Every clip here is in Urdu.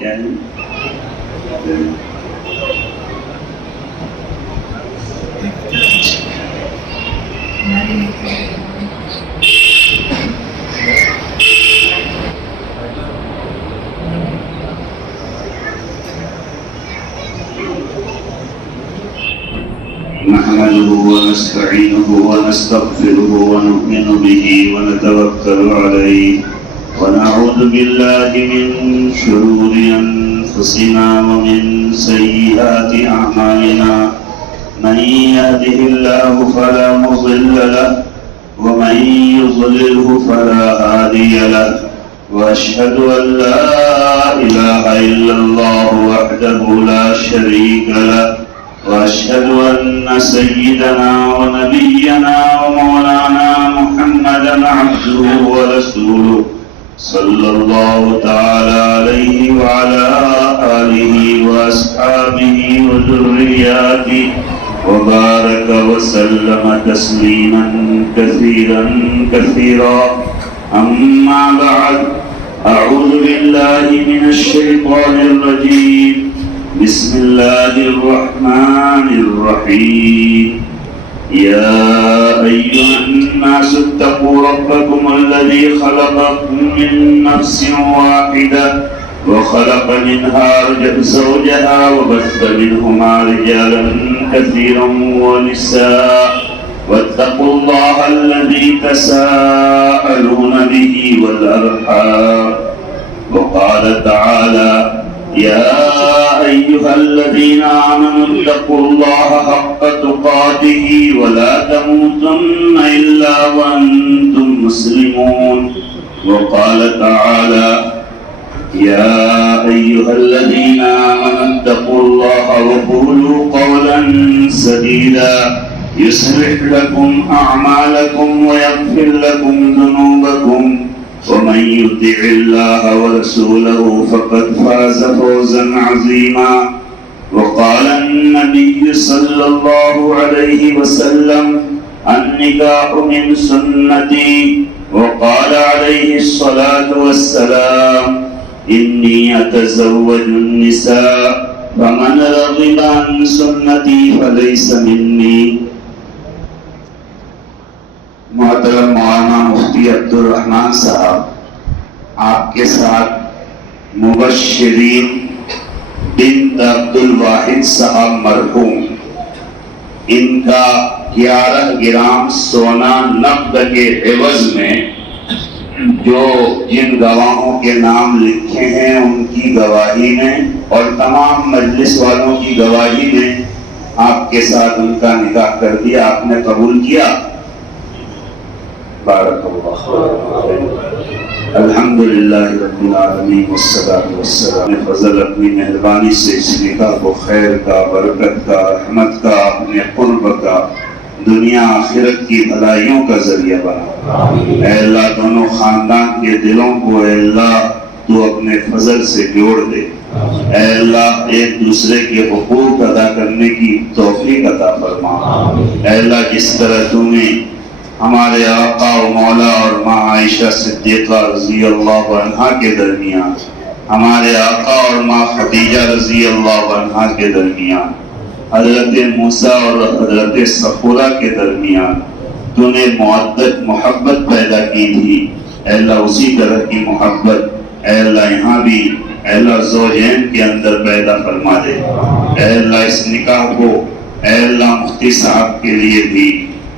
کیا ہے؟ نحمده ونستعينه ونستغفره ونؤمن به ونتوكل عليه ونعوذ بالله من شرور أنفسنا ومن سيئات أعمالنا من يهده الله فلا مضل له ومن يضلله فلا هادي له وأشهد أن لا إله إلا الله وحده لا شريك له وأشهد أن سيدنا ونبينا ومولانا محمدا عبده ورسوله صلى الله تعالى عليه وعلى آله وأصحابه وذرياته وبارك وسلم تسليما كثيرا كثيرا. أما بعد، أعوذ بالله من الشيطان الرجيم. بسم الله الرحمن الرحيم. يا أيها الناس اتقوا ربكم الذي خلقكم من نفس واحدة وخلق منها زوجها وبث منهما رجالا كثيرا ونساء واتقوا الله الذي تساءلون به والأرحام. وقال تعالى: يا أيها الذين آمنوا اتقوا الله حق تقاته ولا تموتن إلا وأنتم مسلمون. وقال تعالى: يا أيها الذين آمنوا اتقوا الله وقولوا قولا سديدا يصلح لكم أعمالكم ويغفر لكم ذنوبكم ومن يطع الله ورسوله فقد فاز فوزا عظيما. وقال النبي صلى الله عليه وسلم: النكاح من سنتي. وقال عليه الصلاة والسلام: إني أتزوج النساء فمن رغب عن سنتي فليس مني. محترم مولانا مفتی عبدالرحمن صاحب آپ کے ساتھ مبشرین بنت عبدالواحد صاحب مرحوم، ان کا 11 گرام سونا نقد کے عوض میں جو جن گواہوں کے نام لکھے ہیں ان کی گواہی میں اور تمام مجلس والوں کی گواہی میں آپ کے ساتھ ان کا نکاح کر دیا. آپ نے قبول کیا؟ بارک اللہ. الحمدللہ رب العالمین والصلاة والسلام. فضل اپنی مہربانی سے اس نکاح کو خیر کا، برکت کا، رحمت کا، اپنے قرب کا، دنیا آخرت کی بھلائیوں کا ذریعہ بنا. اے اللہ دونوں خاندان کے دلوں کو اے اللہ تو اپنے فضل سے جوڑ دے. اے اللہ ایک دوسرے کے حقوق ادا کرنے کی توفیق عطا فرما. اے اللہ جس طرح تو نے ہمارے آقا و مولا اور ماں عائشہ صدیقہ رضی اللہ عنہا کے درمیان، ہمارے آقا اور ماں خدیجہ رضی اللہ عنہا کے درمیان، حضرت موسیٰ اور حضرت صفورہ کے درمیان تو نے معدد محبت پیدا کی تھی. اے اللہ اسی طرح کی محبت اے اللہ یہاں بھی اے اللہ زوجین کے اندر پیدا فرما دے. اے اللہ اس نکاح کو اے اللہ مفتی صاحب کے لیے بھی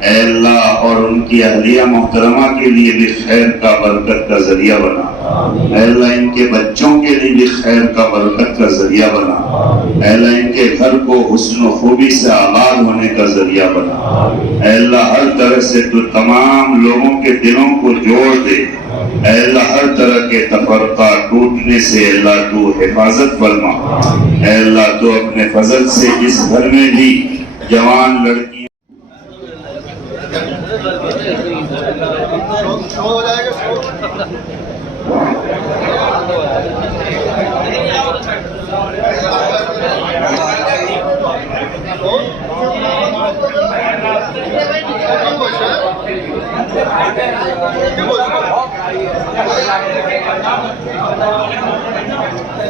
اے اللہ اور ان کی اہلیہ محترمہ کے لیے بھی خیر کا، برکت کا ذریعہ بنا. اے اللہ ان کے بچوں کے لیے بھی خیر کا، برکت کا ذریعہ بنا. اے اللہ ان کے گھر کو حسن و خوبی سے آباد ہونے کا ذریعہ بنا. اے اللہ ہر طرح سے تو تمام لوگوں کے دلوں کو جوڑ دے. اے اللہ ہر طرح کے تفرقہ ٹوٹنے سے اے اللہ تو حفاظت فرما. اے اللہ تو اپنے فضل سے اس گھر میں بھی جوان لڑکی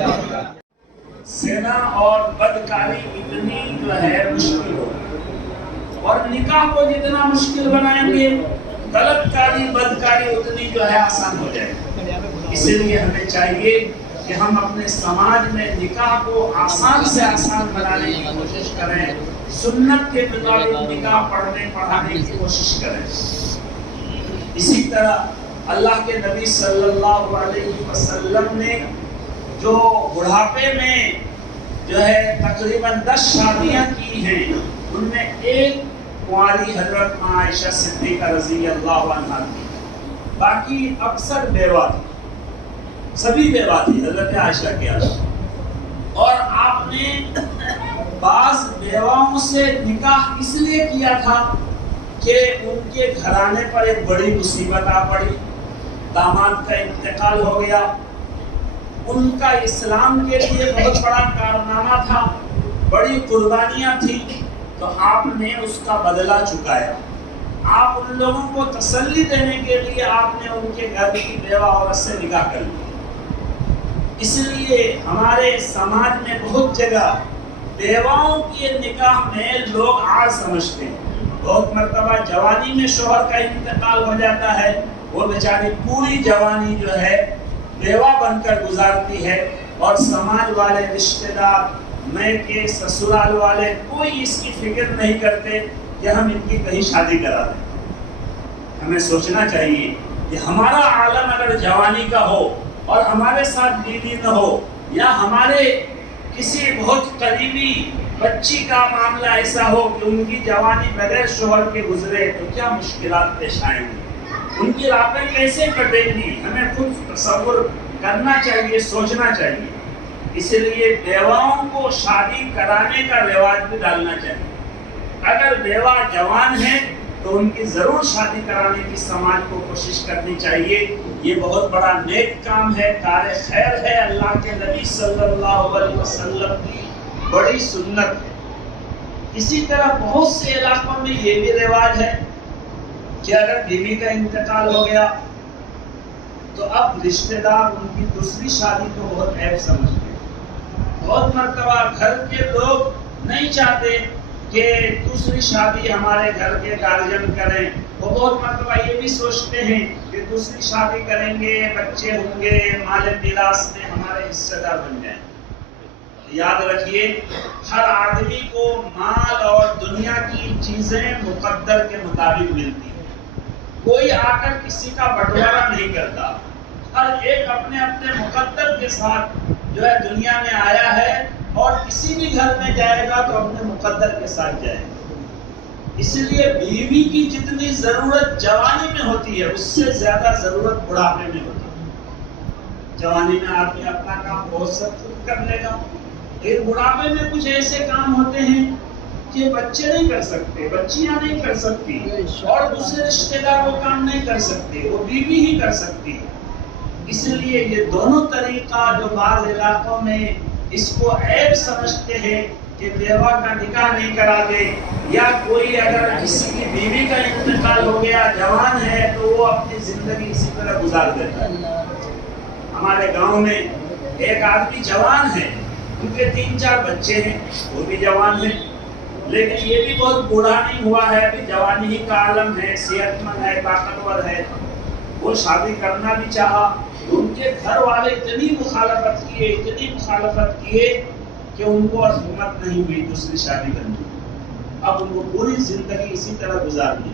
Thank you. جو ہے مشکل ہو، اور نکاح کو جتنا مشکل بنائیں گے غلط کاری بدکاری اتنی جو ہے آسان ہو جائے گی۔ اسی لیے ہمیں چاہیے کہ ہم اپنے سماج میں نکاح کو آسان سے آسان بنانے کی کوشش کریں، سنت کے مطابق نکاح پڑھانے کی کوشش کریں۔ اسی طرح اللہ کے نبی صلی اللہ علیہ وسلم نے جو بڑھاپے میں جو ہے تقریباً 10 شادیاں کی ہیں، ان میں ایک کنواری حضرت عائشہ صدیقہ رضی اللہ عنہا کی، باقی اکثر بیوہ تھی، سبھی بیوہ تھی حضرت عائشہ کے علاوہ۔ اور آپ نے بعض بیواؤں سے نکاح اس لیے کیا تھا کہ ان کے گھرانے پر ایک بڑی مصیبت آ پڑی، داماد کا انتقال ہو گیا، ان کا اسلام کے لیے بہت بڑا کارنامہ تھا، بڑی قربانیاں تھیں، تو آپ نے اس کا بدلہ چکایا۔ آپ ان لوگوں کو تسلی دینے کے لیے آپ نے ان کے گھر کی بیوہ عورت سے نکاح کر لیا۔ اس لیے ہمارے سماج میں بہت جگہ بیواؤں کے نکاح میں لوگ عار سمجھتے ہیں۔ بہت مرتبہ جوانی میں شوہر کا انتقال ہو جاتا ہے، وہ بیچاری پوری جوانی جو ہے بیوہ بن کر گزارتی ہے، اور سماج والے، رشتہ دار، میں کے سسرال والے کوئی اس کی فکر نہیں کرتے کہ ہم ان کی کہیں شادی کرا دیں۔ ہمیں سوچنا چاہیے کہ ہمارا عالم اگر جوانی کا ہو اور ہمارے ساتھ بیوی نہ ہو، یا ہمارے کسی بہت قریبی بچی کا معاملہ ایسا ہو کہ ان کی جوانی بغیر شوہر کے گزرے، تو کیا مشکلات پیش آئیں گی، ان کی راتیں کیسے کٹیں گی، ہمیں خود تصور کرنا چاہیے، سوچنا چاہیے۔ اس لیے بیواؤں کو شادی کرانے کا رواج بھی ڈالنا چاہیے۔ اگر بیوہ جوان ہے تو ان کی ضرور شادی کرانے کی سماج کو کوشش کرنی چاہیے۔ یہ بہت بڑا نیک کام ہے، کار خیر ہے، اللہ کے نبی صلی اللہ علیہ وسلم کی بڑی سنت ہے۔ اسی طرح بہت سے علاقوں میں یہ بھی رواج ہے کہ اگر بیوی کا انتقال ہو گیا تو اب رشتہ دار ان کی دوسری شادی کو بہت عیب سمجھتے ہیں۔ بہت مرتبہ گھر کے لوگ نہیں چاہتے کہ دوسری شادی ہمارے گھر کے گارجین کریں، وہ بہت مرتبہ یہ بھی سوچتے ہیں کہ دوسری شادی کریں گے، بچے ہوں گے، مال میراث میں ہمارے حصہ دار بن جائیں۔ یاد رکھیے، ہر آدمی کو مال اور دنیا کی چیزیں مقدر کے مطابق ملتی ہیں، کوئی آ کر کسی کا بٹوارا نہیں کرتا، ہر ایک اپنے اپنے مقدر کے ساتھ جو ہے دنیا میں آیا ہے، اور کسی بھی گھر میں جائے گا تو اپنے مقدر کے ساتھ جائے گا۔ اس لیے بیوی کی جتنی ضرورت جوانی میں ہوتی ہے، اس سے زیادہ ضرورت بڑھاپے میں ہوتی ہے۔ جوانی میں آدمی اپنا کام بہت سب خود کر لے گا، پھر بڑھاپے میں کچھ ایسے کام ہوتے ہیں کہ بچے نہیں کر سکتے، بچیاں نہیں کر سکتی، اور دوسرے رشتہ دار وہ کام نہیں کر سکتے، وہ بیوی ہی کر سکتی ہے۔ اس لیے یہ دونوں طریقہ جو بعض علاقوں میں اس کو عیب سمجھتے ہیں کہ بیوہ کا نکاح نہیں کرا دے، یا کوئی اگر کسی کی بیوی کا انتقال ہو گیا، جوان ہے، تو وہ اپنی زندگی اسی طرح گزار دیتا ہے۔ ہمارے گاؤں میں ایک آدمی جوان ہے، ان کے 3-4 بچے ہیں، وہ بھی جوان ہیں، لیکن یہ بھی بہت بوڑھا نہیں ہوا ہے، ابھی جوانی ہی کا عالم ہے، صحت مند ہے، طاقتور ہے۔ وہ شادی کرنا بھی چاہا، ان کے گھر والے اتنی مخالفت کیے کہ ان کو ہمت نہیں ہوئی دوسری شادی کرنے کی۔ اب ان کو پوری زندگی اسی طرح گزارنی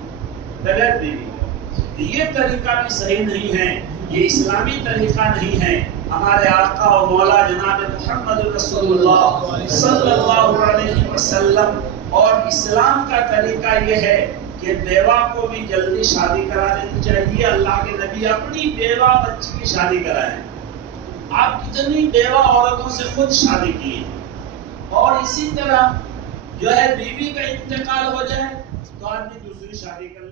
بغیر بیوی۔ یہ طریقہ بھی صحیح نہیں ہے، یہ اسلامی طریقہ نہیں ہے۔ ہمارے آقا و مولا جناب محمد رسول اللہ صلی اللہ علیہ وسلم اور اسلام کا طریقہ یہ ہے کہ بیوہ کو بھی جلدی شادی کرا دینی چاہیے۔ اللہ کے نبی اپنی بیوہ بچی کی شادی کرائیں۔ آپ کتنی بیوہ عورتوں سے خود شادی کی، اور اسی طرح جو ہے بیوی کا انتقال ہو جائے تو آدمی دوسری شادی کر